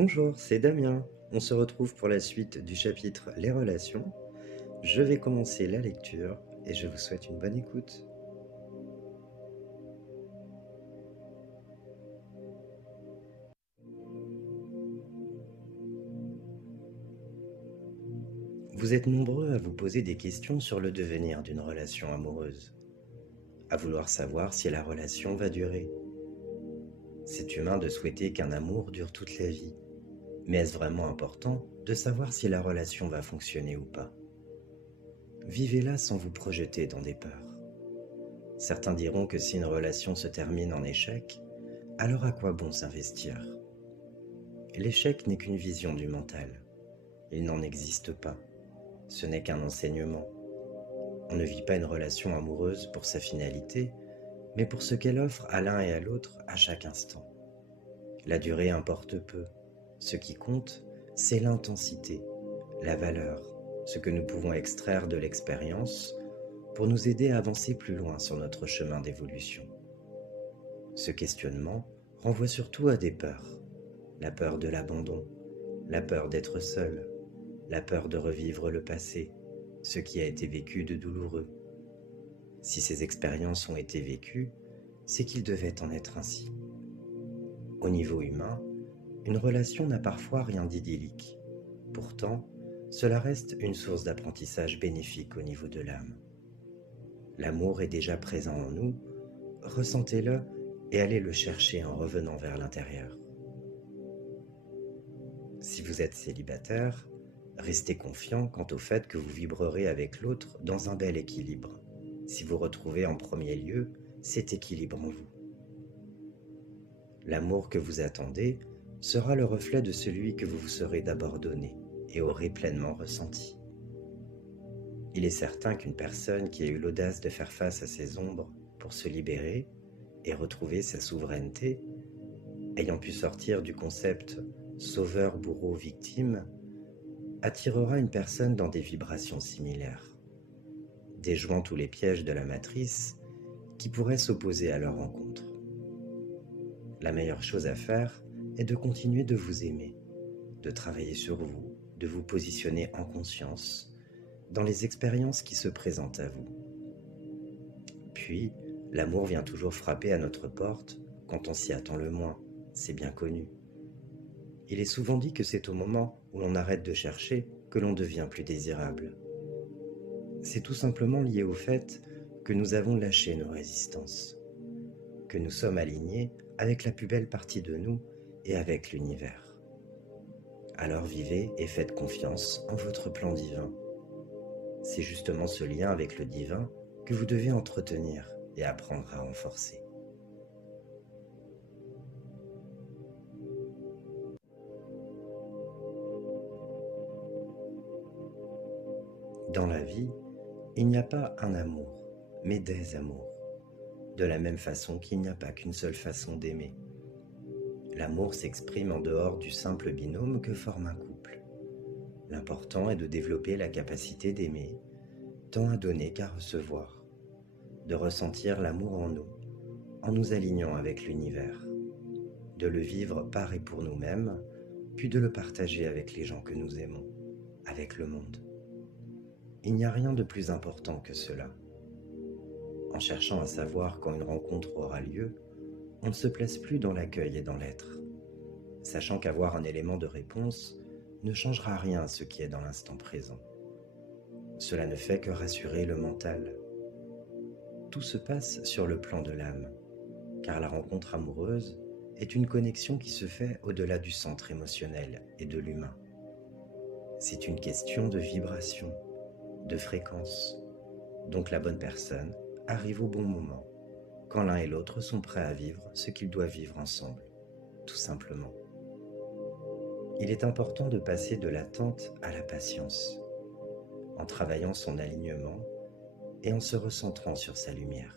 Bonjour, c'est Damien. On se retrouve pour la suite du chapitre Les relations. Je vais commencer la lecture et je vous souhaite une bonne écoute. Vous êtes nombreux à vous poser des questions sur le devenir d'une relation amoureuse, à vouloir savoir si la relation va durer. C'est humain de souhaiter qu'un amour dure toute la vie, mais est-ce vraiment important de savoir si la relation va fonctionner ou pas? Vivez-la sans vous projeter dans des peurs. Certains diront que si une relation se termine en échec, alors à quoi bon s'investir? L'échec n'est qu'une vision du mental. Il n'en existe pas. Ce n'est qu'un enseignement. On ne vit pas une relation amoureuse pour sa finalité, mais pour ce qu'elle offre à l'un et à l'autre à chaque instant. La durée importe peu. Ce qui compte, c'est l'intensité, la valeur, ce que nous pouvons extraire de l'expérience pour nous aider à avancer plus loin sur notre chemin d'évolution. Ce questionnement renvoie surtout à des peurs. La peur de l'abandon, la peur d'être seul, la peur de revivre le passé, ce qui a été vécu de douloureux. Si ces expériences ont été vécues, c'est qu'il devait en être ainsi. Au niveau humain, une relation n'a parfois rien d'idyllique. Pourtant, cela reste une source d'apprentissage bénéfique au niveau de l'âme. L'amour est déjà présent en nous, ressentez-le et allez le chercher en revenant vers l'intérieur. Si vous êtes célibataire, restez confiant quant au fait que vous vibrerez avec l'autre dans un bel équilibre. Si vous retrouvez en premier lieu cet équilibre en vous. L'amour que vous attendez sera le reflet de celui que vous vous serez d'abord donné et aurez pleinement ressenti. Il est certain qu'une personne qui a eu l'audace de faire face à ses ombres pour se libérer et retrouver sa souveraineté, ayant pu sortir du concept sauveur, bourreau, victime, attirera une personne dans des vibrations similaires, déjouant tous les pièges de la matrice qui pourraient s'opposer à leur rencontre. La meilleure chose à faire est de continuer de vous aimer, de travailler sur vous, de vous positionner en conscience dans les expériences qui se présentent à vous. Puis, l'amour vient toujours frapper à notre porte quand on s'y attend le moins, c'est bien connu. Il est souvent dit que c'est au moment où l'on arrête de chercher que l'on devient plus désirable. C'est tout simplement lié au fait que nous avons lâché nos résistances, que nous sommes alignés avec la plus belle partie de nous et avec l'univers. Alors vivez et faites confiance en votre plan divin. C'est justement ce lien avec le divin que vous devez entretenir et apprendre à renforcer. Dans la vie, il n'y a pas un amour, mais des amours. De la même façon qu'il n'y a pas qu'une seule façon d'aimer. L'amour s'exprime en dehors du simple binôme que forme un couple. L'important est de développer la capacité d'aimer, tant à donner qu'à recevoir, de ressentir l'amour en nous alignant avec l'univers, de le vivre par et pour nous-mêmes, puis de le partager avec les gens que nous aimons, avec le monde. Il n'y a rien de plus important que cela. En cherchant à savoir quand une rencontre aura lieu, on ne se place plus dans l'accueil et dans l'être, sachant qu'avoir un élément de réponse ne changera rien à ce qui est dans l'instant présent. Cela ne fait que rassurer le mental. Tout se passe sur le plan de l'âme, car la rencontre amoureuse est une connexion qui se fait au-delà du centre émotionnel et de l'humain. C'est une question de vibration, de fréquence. Donc la bonne personne arrive au bon moment, quand l'un et l'autre sont prêts à vivre ce qu'ils doivent vivre ensemble, tout simplement. Il est important de passer de l'attente à la patience, en travaillant son alignement et en se recentrant sur sa lumière.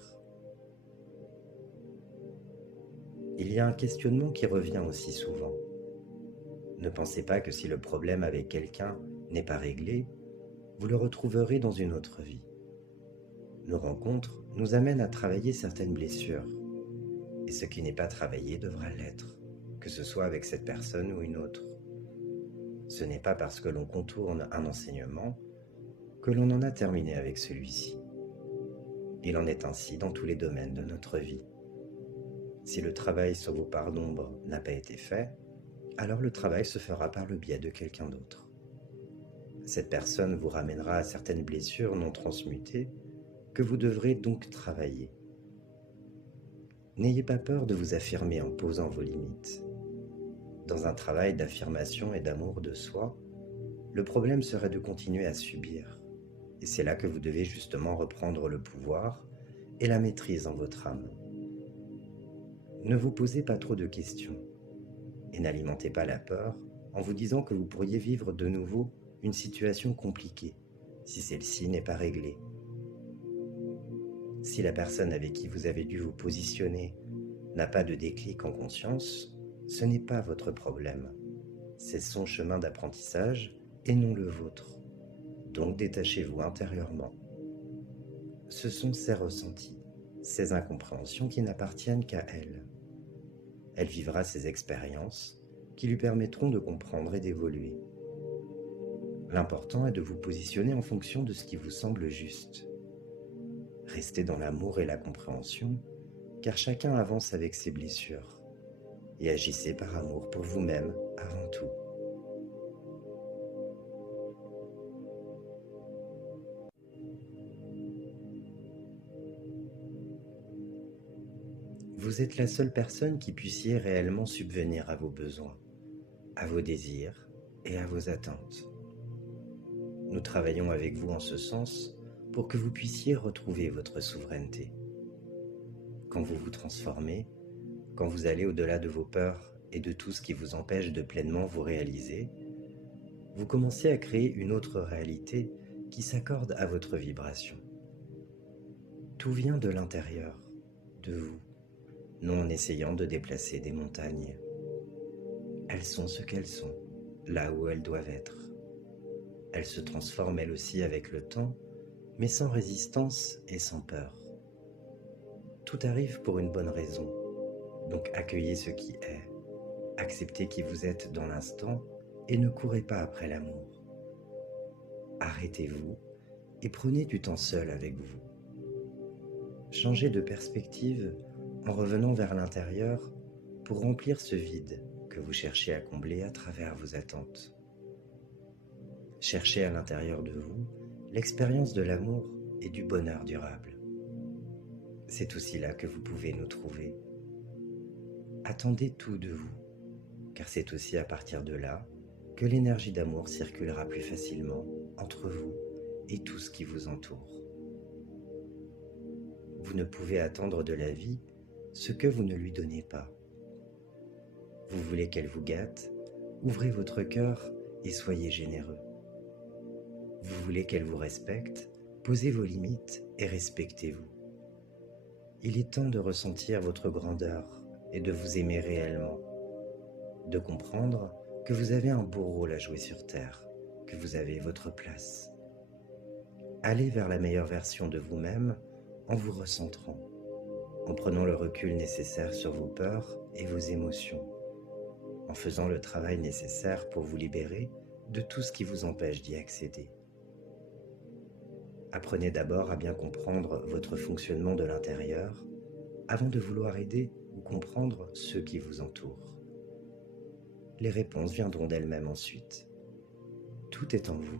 Il y a un questionnement qui revient aussi souvent. Ne pensez pas que si le problème avec quelqu'un n'est pas réglé, vous le retrouverez dans une autre vie. Nos rencontres nous amènent à travailler certaines blessures, et ce qui n'est pas travaillé devra l'être. que ce soit avec cette personne ou une autre. Ce n'est pas parce que l'on contourne un enseignement que l'on en a terminé avec celui-ci. Il en est ainsi dans tous les domaines de notre vie. Si le travail sur vos parts d'ombre n'a pas été fait, alors le travail se fera par le biais de quelqu'un d'autre. Cette personne vous ramènera à certaines blessures non transmutées que vous devrez donc travailler. N'ayez pas peur de vous affirmer en posant vos limites. Dans un travail d'affirmation et d'amour de soi, le problème serait de continuer à subir. Et c'est là que vous devez justement reprendre le pouvoir et la maîtrise en votre âme. Ne vous posez pas trop de questions et n'alimentez pas la peur en vous disant que vous pourriez vivre de nouveau une situation compliquée si celle-ci n'est pas réglée. Si la personne avec qui vous avez dû vous positionner n'a pas de déclic en conscience, ce n'est pas votre problème. C'est son chemin d'apprentissage et non le vôtre. Donc détachez-vous intérieurement. Ce sont ses ressentis, ses incompréhensions qui n'appartiennent qu'à elle. Elle vivra ses expériences qui lui permettront de comprendre et d'évoluer. L'important est de vous positionner en fonction de ce qui vous semble juste. Restez dans l'amour et la compréhension, car chacun avance avec ses blessures, et agissez par amour pour vous-même avant tout. Vous êtes la seule personne qui puissiez réellement subvenir à vos besoins, à vos désirs et à vos attentes. Nous travaillons avec vous en ce sens pour que vous puissiez retrouver votre souveraineté. Quand vous vous transformez, quand vous allez au-delà de vos peurs et de tout ce qui vous empêche de pleinement vous réaliser, vous commencez à créer une autre réalité qui s'accorde à votre vibration. Tout vient de l'intérieur, de vous, non en essayant de déplacer des montagnes. Elles sont ce qu'elles sont, là où elles doivent être. Elles se transforment elles aussi avec le temps, mais sans résistance et sans peur. Tout arrive pour une bonne raison, donc accueillez ce qui est, acceptez qui vous êtes dans l'instant et ne courez pas après l'amour. Arrêtez-vous et prenez du temps seul avec vous. Changez de perspective en revenant vers l'intérieur pour remplir ce vide que vous cherchez à combler à travers vos attentes. Cherchez à l'intérieur de vous l'expérience de l'amour et du bonheur durable. C'est aussi là que vous pouvez nous trouver. Attendez tout de vous, car c'est aussi à partir de là que l'énergie d'amour circulera plus facilement entre vous et tout ce qui vous entoure. Vous ne pouvez attendre de la vie ce que vous ne lui donnez pas. Vous voulez qu'elle vous gâte, ouvrez votre cœur et soyez généreux. Vous voulez qu'elle vous respecte, posez vos limites et respectez-vous. Il est temps de ressentir votre grandeur et de vous aimer réellement, de comprendre que vous avez un beau rôle à jouer sur Terre, que vous avez votre place. Allez vers la meilleure version de vous-même en vous recentrant, en prenant le recul nécessaire sur vos peurs et vos émotions, en faisant le travail nécessaire pour vous libérer de tout ce qui vous empêche d'y accéder. Apprenez d'abord à bien comprendre votre fonctionnement de l'intérieur avant de vouloir aider ou comprendre ceux qui vous entourent. Les réponses viendront d'elles-mêmes ensuite. Tout est en vous.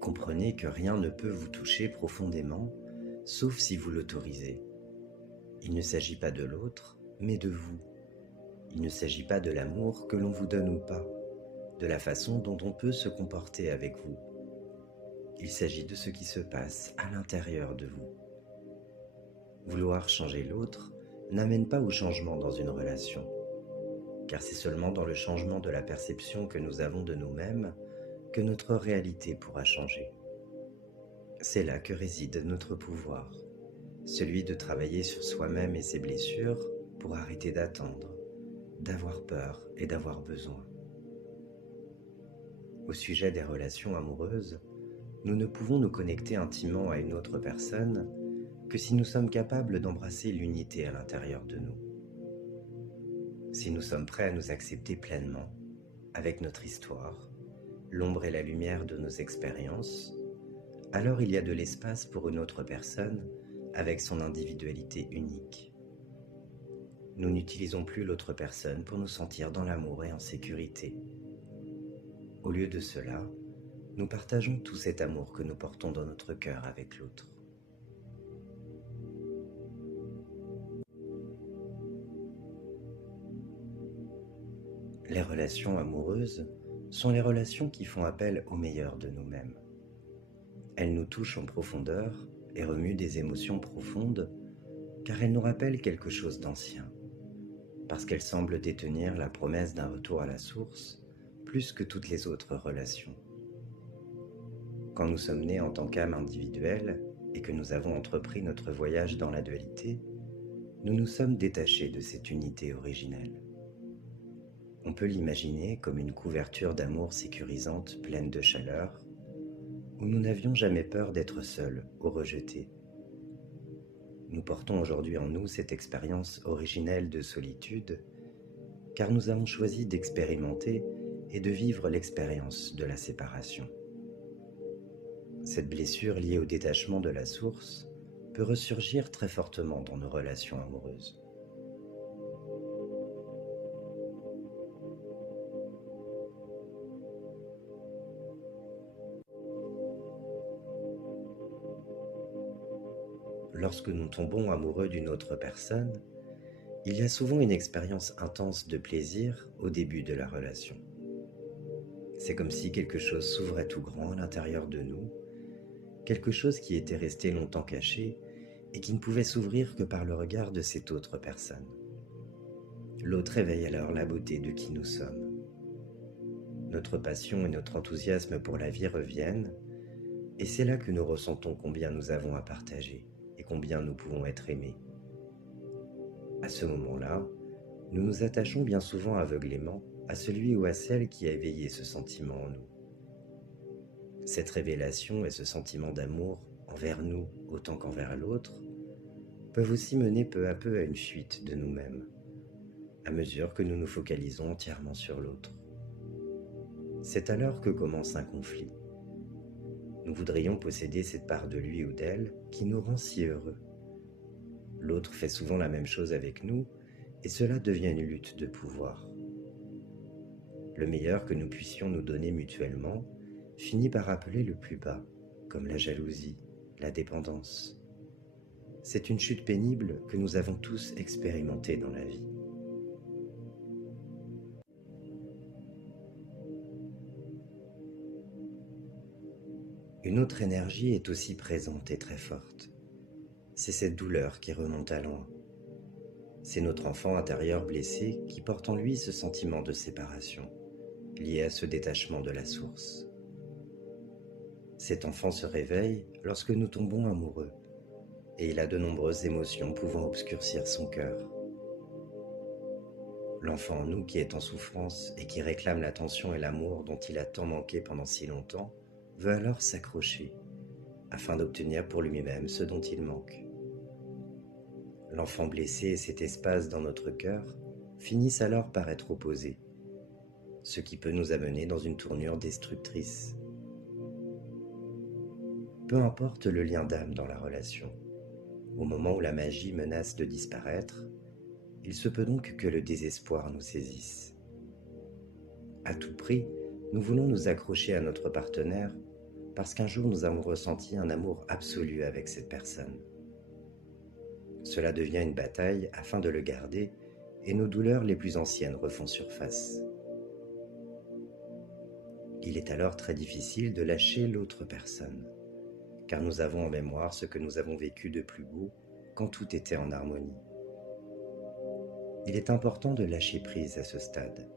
Comprenez que rien ne peut vous toucher profondément, sauf si vous l'autorisez. Il ne s'agit pas de l'autre, mais de vous. Il ne s'agit pas de l'amour que l'on vous donne ou pas, de la façon dont on peut se comporter avec vous. Il s'agit de ce qui se passe à l'intérieur de vous. Vouloir changer l'autre n'amène pas au changement dans une relation, car c'est seulement dans le changement de la perception que nous avons de nous-mêmes que notre réalité pourra changer. C'est là que réside notre pouvoir. Celui de travailler sur soi-même et ses blessures pour arrêter d'attendre, d'avoir peur et d'avoir besoin. Au sujet des relations amoureuses, Nous ne pouvons nous connecter intimement à une autre personne que si nous sommes capables d'embrasser l'unité à l'intérieur de nous. Si nous sommes prêts à nous accepter pleinement, avec notre histoire, l'ombre et la lumière de nos expériences, alors il y a de l'espace pour une autre personne avec son individualité unique. Nous n'utilisons plus l'autre personne pour nous sentir dans l'amour et en sécurité. Au lieu de cela, nous partageons tout cet amour que nous portons dans notre cœur avec l'autre. Les relations amoureuses sont les relations qui font appel au meilleur de nous-mêmes. Elles nous touchent en profondeur et remuent des émotions profondes car elles nous rappellent quelque chose d'ancien, parce qu'elles semblent détenir la promesse d'un retour à la source plus que toutes les autres relations. Quand nous sommes nés en tant qu'âme individuelle et que nous avons entrepris notre voyage dans la dualité, nous nous sommes détachés de cette unité originelle. On peut l'imaginer comme une couverture d'amour sécurisante pleine de chaleur, où nous n'avions jamais peur d'être seuls ou rejetés. Nous portons aujourd'hui en nous cette expérience originelle de solitude, car nous avons choisi d'expérimenter et de vivre l'expérience de la séparation. Cette blessure liée au détachement de la source peut ressurgir très fortement dans nos relations amoureuses. Lorsque nous tombons amoureux d'une autre personne, il y a souvent une expérience intense de plaisir au début de la relation. C'est comme si quelque chose s'ouvrait tout grand à l'intérieur de nous, quelque chose qui était resté longtemps caché et qui ne pouvait s'ouvrir que par le regard de cette autre personne. L'autre réveille alors la beauté de qui nous sommes. Notre passion et notre enthousiasme pour la vie reviennent, et c'est là que nous ressentons combien nous avons à partager et combien nous pouvons être aimés. À ce moment-là, nous nous attachons bien souvent aveuglément à celui ou à celle qui a éveillé ce sentiment en nous. Cette révélation et ce sentiment d'amour envers nous autant qu'envers l'autre peuvent aussi mener peu à peu à une fuite de nous-mêmes, à mesure que nous nous focalisons entièrement sur l'autre. C'est alors que commence un conflit. Nous voudrions posséder cette part de lui ou d'elle qui nous rend si heureux. L'autre fait souvent la même chose avec nous et cela devient une lutte de pouvoir. Le meilleur que nous puissions nous donner mutuellement finit par appeler le plus bas, comme la jalousie, la dépendance. C'est une chute pénible que nous avons tous expérimentée dans la vie. Une autre énergie est aussi présente et très forte. C'est cette douleur qui remonte à loin. C'est notre enfant intérieur blessé qui porte en lui ce sentiment de séparation, lié à ce détachement de la source. Cet enfant se réveille lorsque nous tombons amoureux, et il a de nombreuses émotions pouvant obscurcir son cœur. L'enfant en nous qui est en souffrance et qui réclame l'attention et l'amour dont il a tant manqué pendant si longtemps, veut alors s'accrocher, afin d'obtenir pour lui-même ce dont il manque. L'enfant blessé et cet espace dans notre cœur finissent alors par être opposés, ce qui peut nous amener dans une tournure destructrice. Peu importe le lien d'âme dans la relation, au moment où la magie menace de disparaître, il se peut donc que le désespoir nous saisisse. À tout prix, nous voulons nous accrocher à notre partenaire parce qu'un jour nous avons ressenti un amour absolu avec cette personne. Cela devient une bataille afin de le garder et nos douleurs les plus anciennes refont surface. Il est alors très difficile de lâcher l'autre personne, car nous avons en mémoire ce que nous avons vécu de plus beau quand tout était en harmonie. Il est important de lâcher prise à ce stade.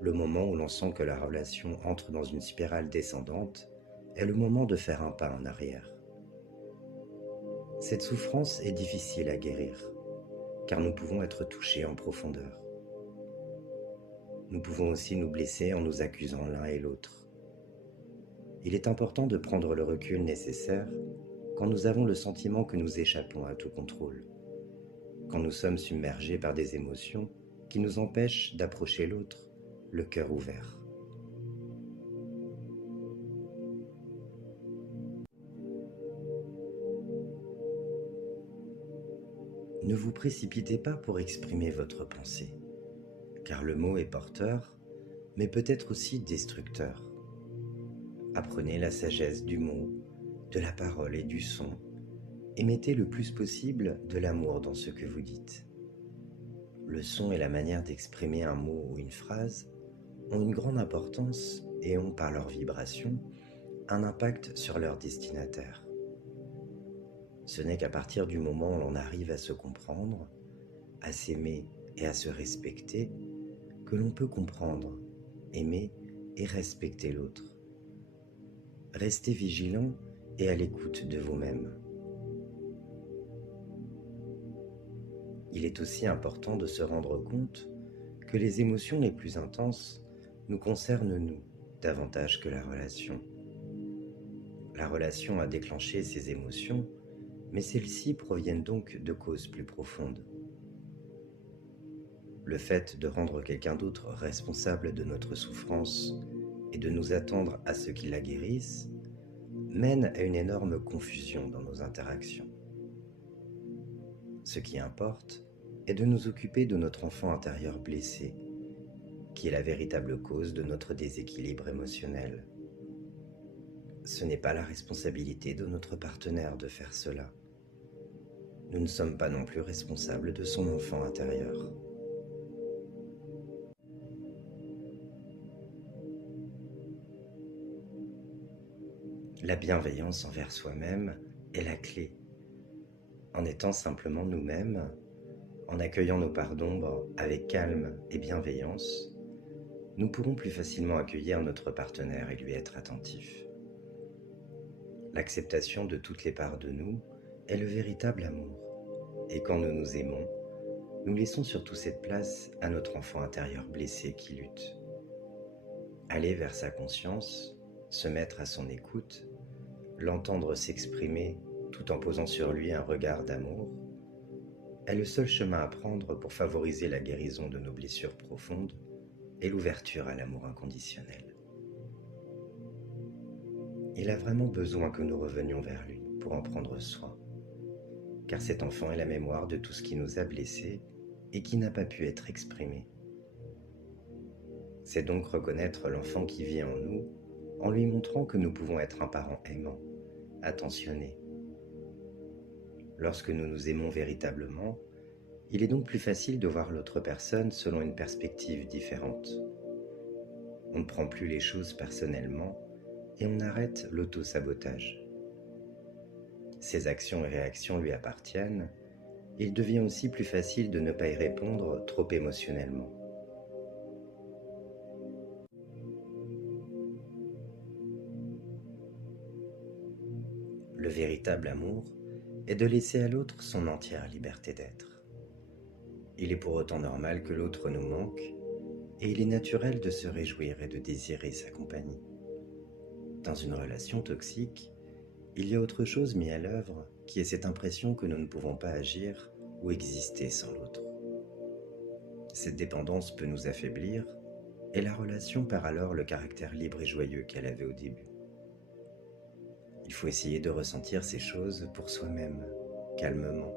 Le moment où l'on sent que la relation entre dans une spirale descendante est le moment de faire un pas en arrière. Cette souffrance est difficile à guérir, car nous pouvons être touchés en profondeur. Nous pouvons aussi nous blesser en nous accusant l'un et l'autre. Il est important de prendre le recul nécessaire quand nous avons le sentiment que nous échappons à tout contrôle, quand nous sommes submergés par des émotions qui nous empêchent d'approcher l'autre, le cœur ouvert. Ne vous précipitez pas pour exprimer votre pensée, car le mot est porteur, mais peut être aussi destructeur. Apprenez la sagesse du mot, de la parole et du son, et mettez le plus possible de l'amour dans ce que vous dites. Le son et la manière d'exprimer un mot ou une phrase ont une grande importance et ont, par leur vibration, un impact sur leur destinataire. Ce n'est qu'à partir du moment où l'on arrive à se comprendre, à s'aimer et à se respecter, que l'on peut comprendre, aimer et respecter l'autre. Restez vigilant et à l'écoute de vous-même. Il est aussi important de se rendre compte que les émotions les plus intenses nous concernent nous davantage que la relation. La relation a déclenché ces émotions, mais celles-ci proviennent donc de causes plus profondes. Le fait de rendre quelqu'un d'autre responsable de notre souffrance et de nous attendre à ce qu'il la guérisse mène à une énorme confusion dans nos interactions. Ce qui importe est de nous occuper de notre enfant intérieur blessé, qui est la véritable cause de notre déséquilibre émotionnel. Ce n'est pas la responsabilité de notre partenaire de faire cela. Nous ne sommes pas non plus responsables de son enfant intérieur. La bienveillance envers soi-même est la clé. En étant simplement nous-mêmes, en accueillant nos parts d'ombre avec calme et bienveillance, nous pourrons plus facilement accueillir notre partenaire et lui être attentifs. L'acceptation de toutes les parts de nous est le véritable amour. Et quand nous nous aimons, nous laissons surtout cette place à notre enfant intérieur blessé qui lutte. Aller vers sa conscience, se mettre à son écoute, l'entendre s'exprimer tout en posant sur lui un regard d'amour, est le seul chemin à prendre pour favoriser la guérison de nos blessures profondes et l'ouverture à l'amour inconditionnel. Il a vraiment besoin que nous revenions vers lui pour en prendre soin, car cet enfant est la mémoire de tout ce qui nous a blessés et qui n'a pas pu être exprimé. C'est donc reconnaître l'enfant qui vit en nous en lui montrant que nous pouvons être un parent aimant, attentionné. Lorsque nous nous aimons véritablement, il est donc plus facile de voir l'autre personne selon une perspective différente. On ne prend plus les choses personnellement et on arrête l'auto-sabotage. Ses actions et réactions lui appartiennent, il devient aussi plus facile de ne pas y répondre trop émotionnellement. Le véritable amour est de laisser à l'autre son entière liberté d'être. Il est pour autant normal que l'autre nous manque, et il est naturel de se réjouir et de désirer sa compagnie. Dans une relation toxique, il y a autre chose mis à l'œuvre qui est cette impression que nous ne pouvons pas agir ou exister sans l'autre. Cette dépendance peut nous affaiblir, et la relation perd alors le caractère libre et joyeux qu'elle avait au début. Il faut essayer de ressentir ces choses pour soi-même, calmement,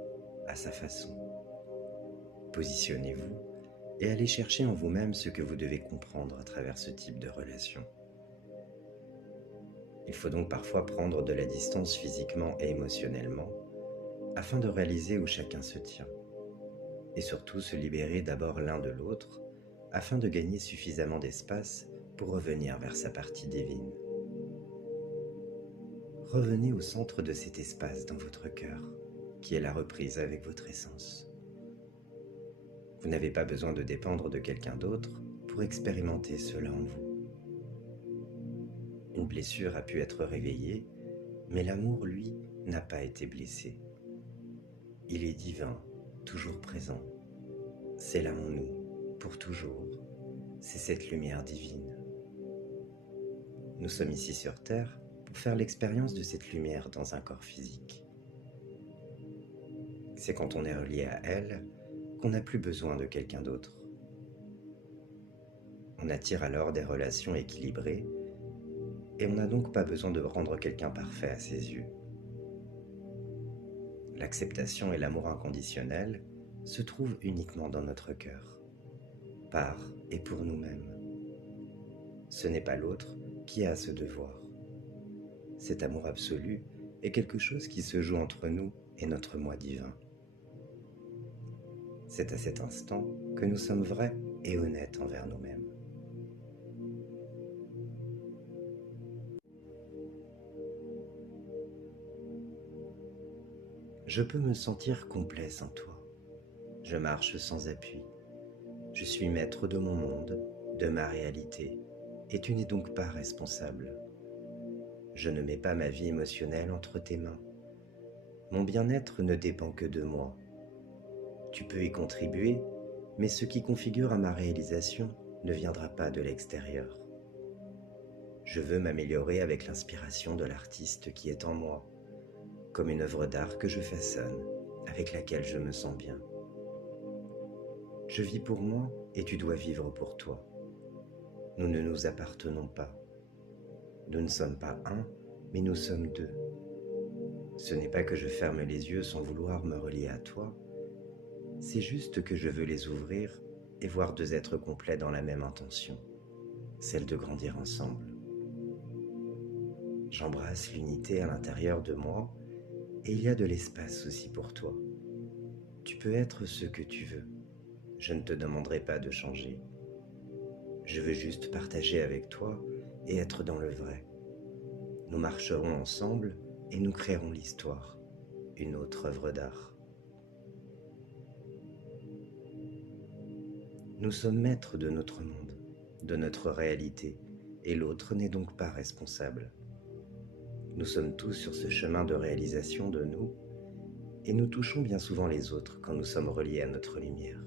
à sa façon. Positionnez-vous et allez chercher en vous-même ce que vous devez comprendre à travers ce type de relation. Il faut donc parfois prendre de la distance physiquement et émotionnellement afin de réaliser où chacun se tient, et surtout se libérer d'abord l'un de l'autre afin de gagner suffisamment d'espace pour revenir vers sa partie divine. Revenez au centre de cet espace dans votre cœur, qui est la reprise avec votre essence. Vous n'avez pas besoin de dépendre de quelqu'un d'autre pour expérimenter cela en vous. Une blessure a pu être réveillée, mais l'amour, lui, n'a pas été blessé. Il est divin, toujours présent. C'est là en nous, pour toujours. C'est cette lumière divine. Nous sommes ici sur Terre pour faire l'expérience de cette lumière dans un corps physique. C'est quand on est relié à elle qu'on n'a plus besoin de quelqu'un d'autre. On attire alors des relations équilibrées et on n'a donc pas besoin de rendre quelqu'un parfait à ses yeux. L'acceptation et l'amour inconditionnel se trouvent uniquement dans notre cœur, par et pour nous-mêmes. Ce n'est pas l'autre qui a ce devoir. Cet amour absolu est quelque chose qui se joue entre nous et notre moi divin. C'est à cet instant que nous sommes vrais et honnêtes envers nous-mêmes. Je peux me sentir complet sans toi. Je marche sans appui. Je suis maître de mon monde, de ma réalité, et tu n'es donc pas responsable. Je ne mets pas ma vie émotionnelle entre tes mains. Mon bien-être ne dépend que de moi. Tu peux y contribuer, mais ce qui configure à ma réalisation ne viendra pas de l'extérieur. Je veux m'améliorer avec l'inspiration de l'artiste qui est en moi, comme une œuvre d'art que je façonne, avec laquelle je me sens bien. Je vis pour moi et tu dois vivre pour toi. Nous ne nous appartenons pas. Nous ne sommes pas un, mais nous sommes deux. Ce n'est pas que je ferme les yeux sans vouloir me relier à toi, c'est juste que je veux les ouvrir et voir deux êtres complets dans la même intention, celle de grandir ensemble. J'embrasse l'unité à l'intérieur de moi et il y a de l'espace aussi pour toi. Tu peux être ce que tu veux. Je ne te demanderai pas de changer. Je veux juste partager avec toi et être dans le vrai. Nous marcherons ensemble et nous créerons l'histoire, une autre œuvre d'art. Nous sommes maîtres de notre monde, de notre réalité, et l'autre n'est donc pas responsable. Nous sommes tous sur ce chemin de réalisation de nous, et nous touchons bien souvent les autres quand nous sommes reliés à notre lumière.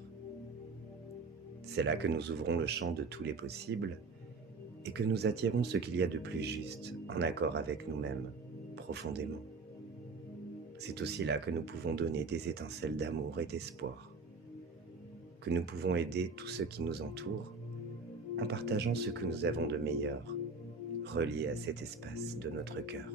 C'est là que nous ouvrons le champ de tous les possibles, et que nous attirons ce qu'il y a de plus juste, en accord avec nous-mêmes, profondément. C'est aussi là que nous pouvons donner des étincelles d'amour et d'espoir, que nous pouvons aider tous ceux qui nous entourent en partageant ce que nous avons de meilleur, relié à cet espace de notre cœur.